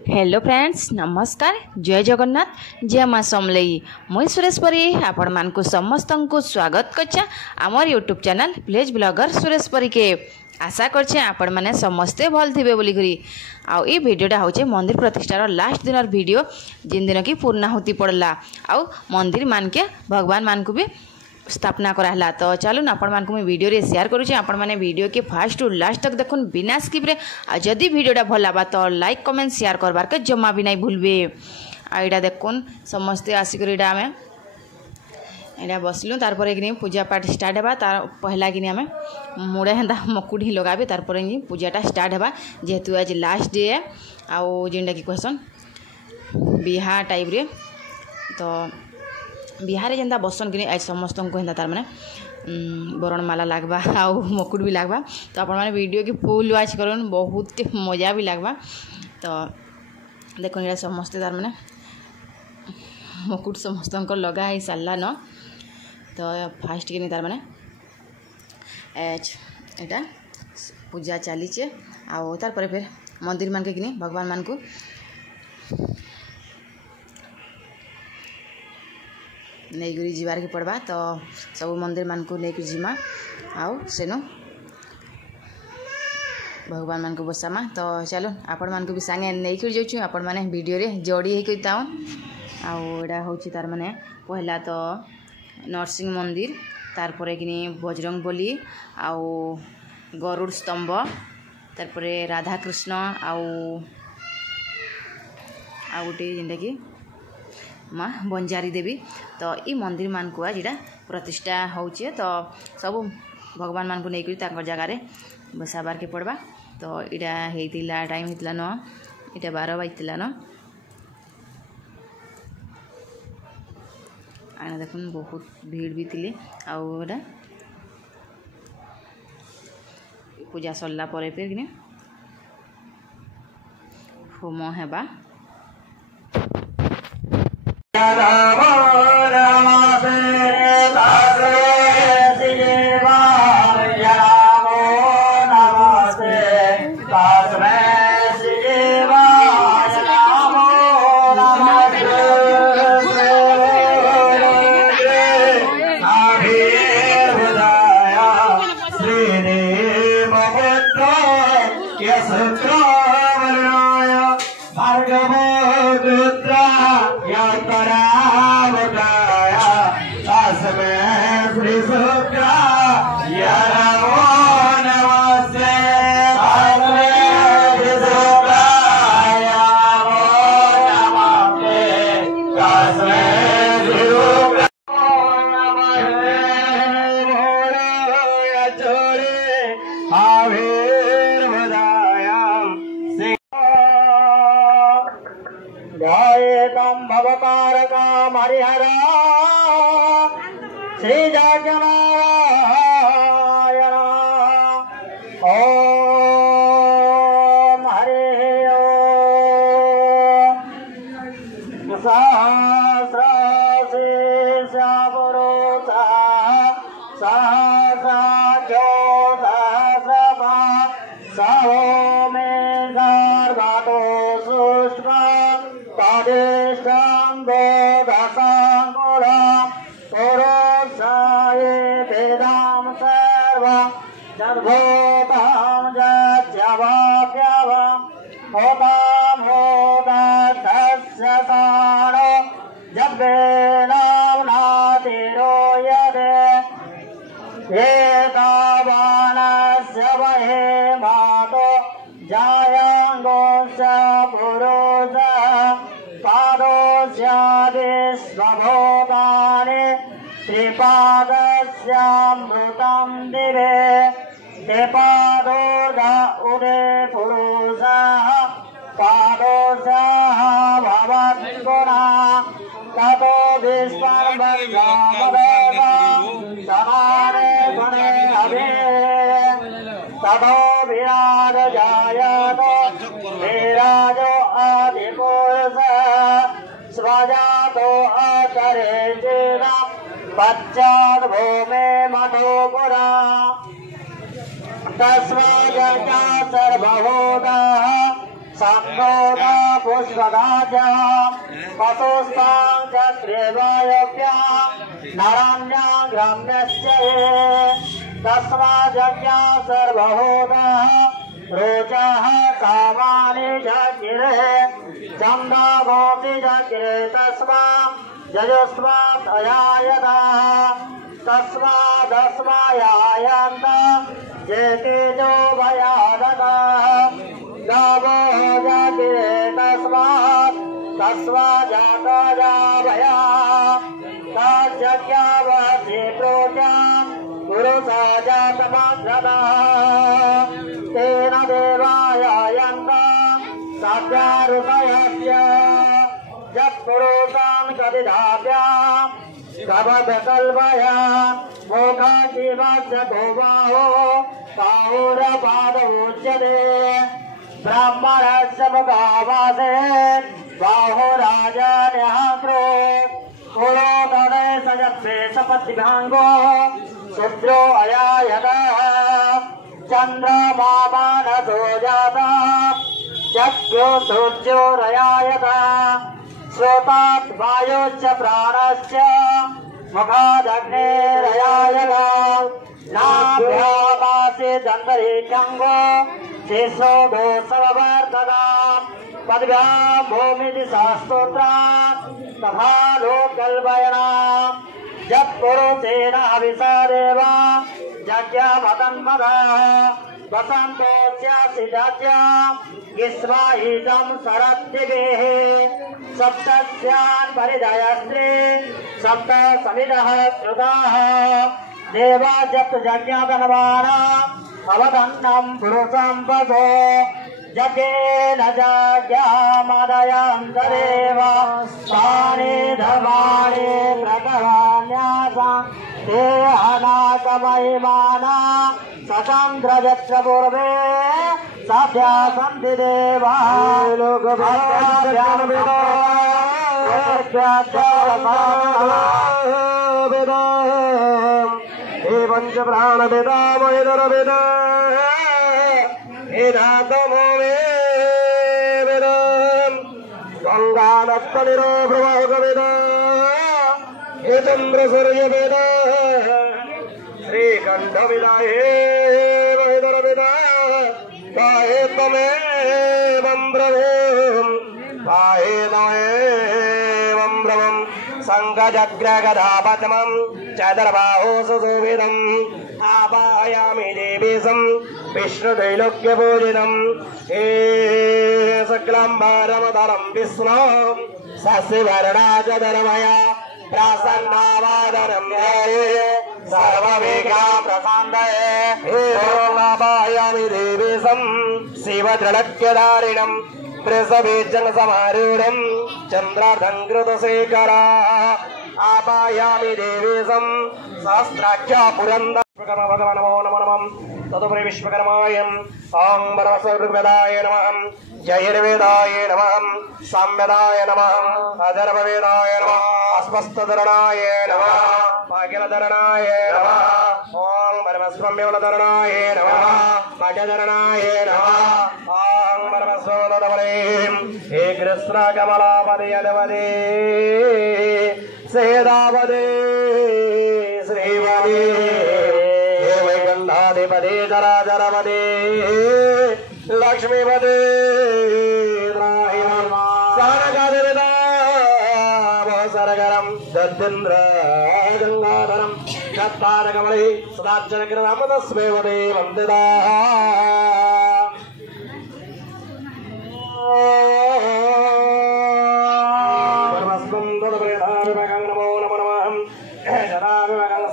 Hello friends, नमस्कार। जय जगन्नाथ, जय माँ समलई। मुई सुरेश परी आपण मान को समस्त को स्वागत करछा आमर YouTube channel village blogger Suresh परी के। आशा करछे आपण माने समस्ते भल थिबे बोली करी। आउ ई वीडियोटा होचे मंदिर प्रतिष्ठार लास्ट दिनर वीडियो, जिन दिन की पूर्णाहुति पड़ला आउ मंदिर मान के भगवान मान को भी स्थापना कराला। तो चलो आपण मान को मैं वीडियो रे शेयर करूँ। आपण मैंने वीडियो के फास्ट टू लास्ट तक देखुन बिना स्किप रे। जदि वीडियोटा भल लगा तो लाइक कमेंट शेयर करबार के जमा भी नहीं भूलबे। आईटा देखुन समस्ते आसिक आम एटा बसलु। तार कि पूजा पाठ स्टार्ट है। तार पहला कि आम मुड़े हेन्ता मकुड़ी लगाबे। तार पूजाटा स्टार्ट है जेहेतु आज लास्ट डे है आउ जेनटा कि कहसन बिहा टाइप रे। तो बिहार जेनता बसन कि आज समस्त को हेन्ता तार माने बरण माला लगवा आउ मकुट भी लगवा। तो आपण माने वीडियो की फुल वाच करन, बहुत मजा भी लगवा। तो देखो ये समस्त तार माने मकुट समस्त को लगा ही सारला न। तो फास्ट कि तार माने एटा पूजा चलीचे आउ तार पर फिर मंदिर मान के कि भगवान मान को नहीं जीवार के पड़वा। तो सब मंदिर मान को लेकर जीमा आउ सेनु भगवान मान को बसामा। तो चलो आपण मान को भी सांगे नहीं कर जाऊँ। आपण माने वीडियो रे जोड़ी हे कइताऊ। आउ एडा होची तार माने पहला तो नरसिंह मंदिर, तार परे कि बजरंग बली आउ गरुड़ स्तंभ, तार परे राधा कृष्ण आउ गोटे जेनटा कि माँ बंजारी देवी। तो ई मंदिर मान को आज इटा प्रतिष्ठा होचे। तो सब भगवान मान को नहीं कर जगार बसाबार के पड़वा। तो इटा हेतिला टाइम हेतिला न इटा 12 बजतिला न। आना देखुन बहुत भीड़ भी थिले आउ एटा पूजा सरला परे फिर कि होम हेबा। भवकारकम हरिहर श्री जगन्नारायण ओम हरे ओम। सहस्र शीर्ष पुरुष सहस्र सहो में गर्भतो सुष्मा तादेशं बोधसंगुणं पुरुषाये वेदां सर्वं तद्भूतं जज्जवाप्यवं होतां होतास्य साणो जब्बेनां नातिरो यदे एतावानस्य वहे मातो जायङ्गोश्च पुरुषः पादोस्यादिस्वभूतानि त्रिपादस्यामृतं दिवे त्रिपादोर्ध उदे पुरुषः पादोषः भवद्गुणा ततो विश्वम्भरमदेवं समाने गुणे अभि ततो विराज जायतो विराजो आदिपुरुषः स्वजातो आचरे चिरा पश्चात् भूमे मठो पुरा तस्मात् सर्वभूतः संगोद पुष्पदाजा पशुस्तां चक्रेवायोग्या नराण्या ग्राम्यस्य तस्माज्ञा सर्वभूतः रोचः सामानि जगिरे चन्द्रगोपि जगिरे तस्मा जजस्मात् अयायतः तस्मादस्मायायन्त जेतेजो भयादतः गावो जगिरे तस्मात् तस्माजातजाभया तज्जज्ञावसि प्रोजां पुरुषा जातमग्रतः तेन देवायायन्त सत्यारुपयस्य यत्पुरुषान् कदिधाप्या कवचकल्पया मोक्षजीवस्य भोबाहो बाहुरपादमुच्यते ब्राह्मणस्य मुखावासे बाहुराजन्यहाग्रो कुलो तदे सजत्से सपत्तिभाङ्गो शुद्रो अयायतः चन्द्रमा मानसो जातः यज्ञो सूर्योरयायतः श्रोतात् वायोश्च प्राणश्च मुखादग्नेरयायतः नाभ्यामासे दन्तरीक्यङ्गो शेषो गोसववर्धता पद्भ्यां भूमिति शास्त्रोत्रात् तथा लोकल्पयनाम् यत्पुरुषेण हविषादेव यज्ञमतन्मदः वसन्तोऽस्यासि जात्यां ग्रीष्माहितं शरद्दिवेः सप्तस्यान् परिधयस्त्रे सप्त समिदः कृताः देवा जप्तयज्ञातनवानाम् अवदन्नं पुरुषं वसो यज्ञेन यज्ञामदयन्तरेव तानि धर्माणि प्रकरण्यासा ते अनाकमहिमाना सचन्द्रजत्र पूर्वे साध्या सन्ति देवा पंच प्राण वेदा महेदर वेद वेदातमो वेद गंगा नक्तनिरो प्रवाहक वेद हे चंद्र सूर्य वेद श्रीकंठ वेदा हे महेदर वेद काहे तमेवं ब्रह्म काहे नमेवं ब्रह्म संगजग्रगदापद्मं चतुर्बाहो सुशोभितम् आवाहयामि देवीशं विष्णुत्रैलोक्यपूजितं हे शुक्लाम्बरधरं विष्णुं शशिवर्णाचतुर्भुजा प्रसन्नावदनं ध्याये सर्वविघ्नाः प्रशान्तये हे आवाहयामि देवीशं शिवत्रैलोक्यधारिणं वृषभेजनसमारूढं चन्द्रार्धं कृतशेखरा आपायामि देवीशं सहस्राख्या पुरन्दर भगवान् नमो नमः तदुपरि विश्वकर्माय ओं परमसर्ववेदाय नमः जयर्वेदाय नमः सामवेदाय नमः अथर्ववेदाय नमः अस्मस्तधरणाय नमः भाग्यधरणाय नमः ओं परमस्वम्यवनधरणाय नमः भाग्यधरणाय नमः ओं परमस्वदवरे हे कृष्ण कमलापदे यदवदे सेदावदे श्रीवदे वैकुण्ठाधिपदे धराधरपदे लक्ष्मीपदे सरगरं दद्दिन्द्र गंगाधरं चत्तारकमले सदाचरकृतं तस्मै वदे वन्दिता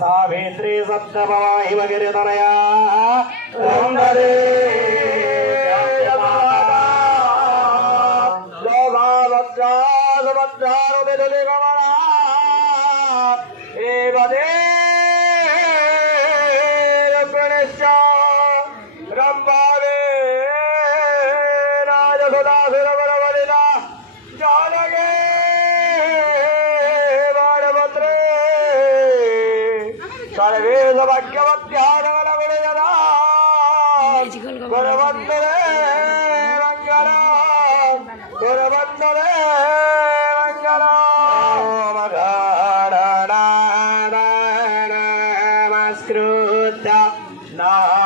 सावित्री सप्तमहिमगिरितनया वन्दे गुरुवन्दने मङ्गलम्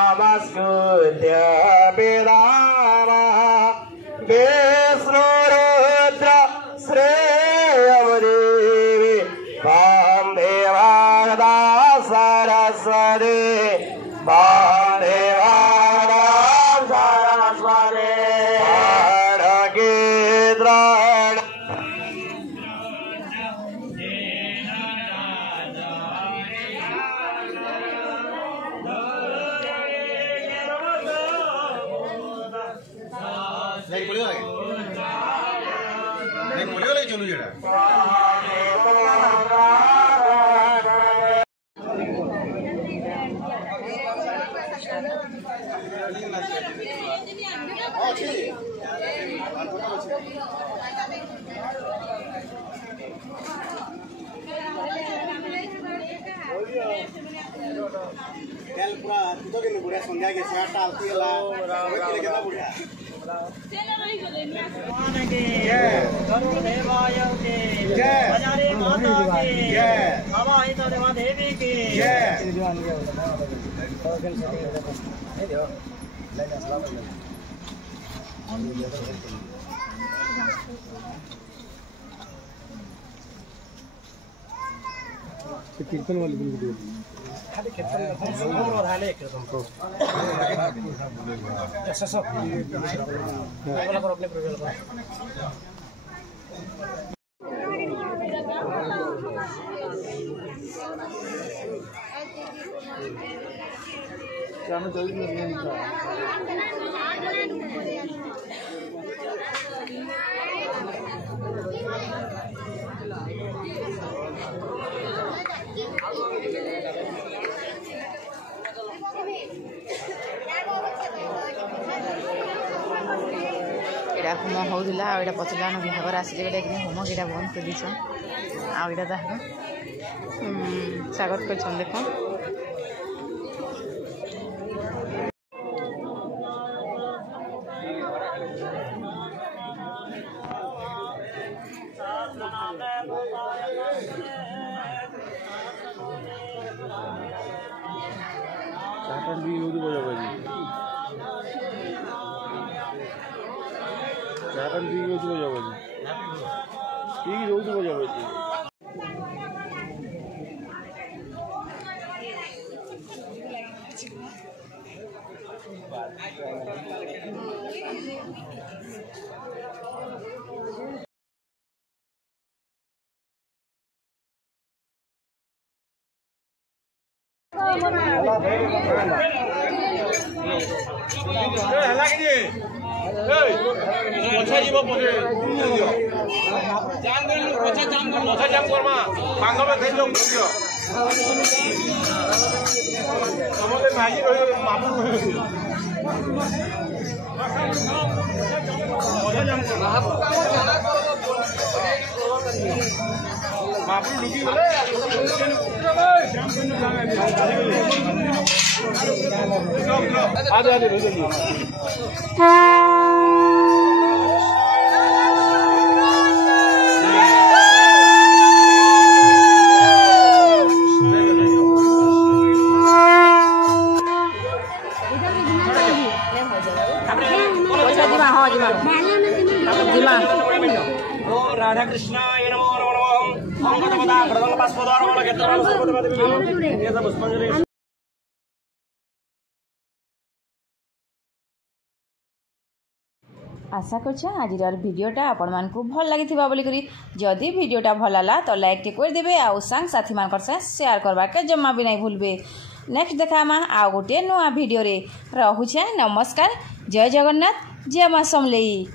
नमस्कृत्य विरामः विष्णुरुद्र श्रेयदेवी वामदेवादा सरस्वती वामदेवादा सरस्वती द्राण चलू जरा पूरा तो के बुढ़िया संध्या के साथ आलती ला के केना बुढ़िया देवाय के जय हजारे माता की जय अवाहित देवा देवी की जय कीर्तन वाली वीडियो खाली कीर्तन राहिले कीर्तन को ऐसा सब वाला कर अपने प्रोग्राम पर जाना जल्दी नहीं था एटा होम होउला एटा पचला न बिहागर आसी जे कि होम केटा बंद कर दिछ आ एटा दा स्वागत कर छन देखो चाटन भी रोज बजा बजी चाटन भी रोज बजा बजी ठीक रोज बजा बजी राधा कृष्णाय नमो नमः आशा करछे आज भिडियोटा आपण मानकु भल लागिथिबा बोली करी जदि भिडियोटा भल लागला तो लाइक टे कर देबे आ संग साथी मान कर शेयर करबा के जम्मा भी नहीं भूलबे। नेक्स्ट देखामा आ गोटे नुआ भिडियो रे रहूछे। नमस्कार, जय जगन्नाथ, जय मां समलेई।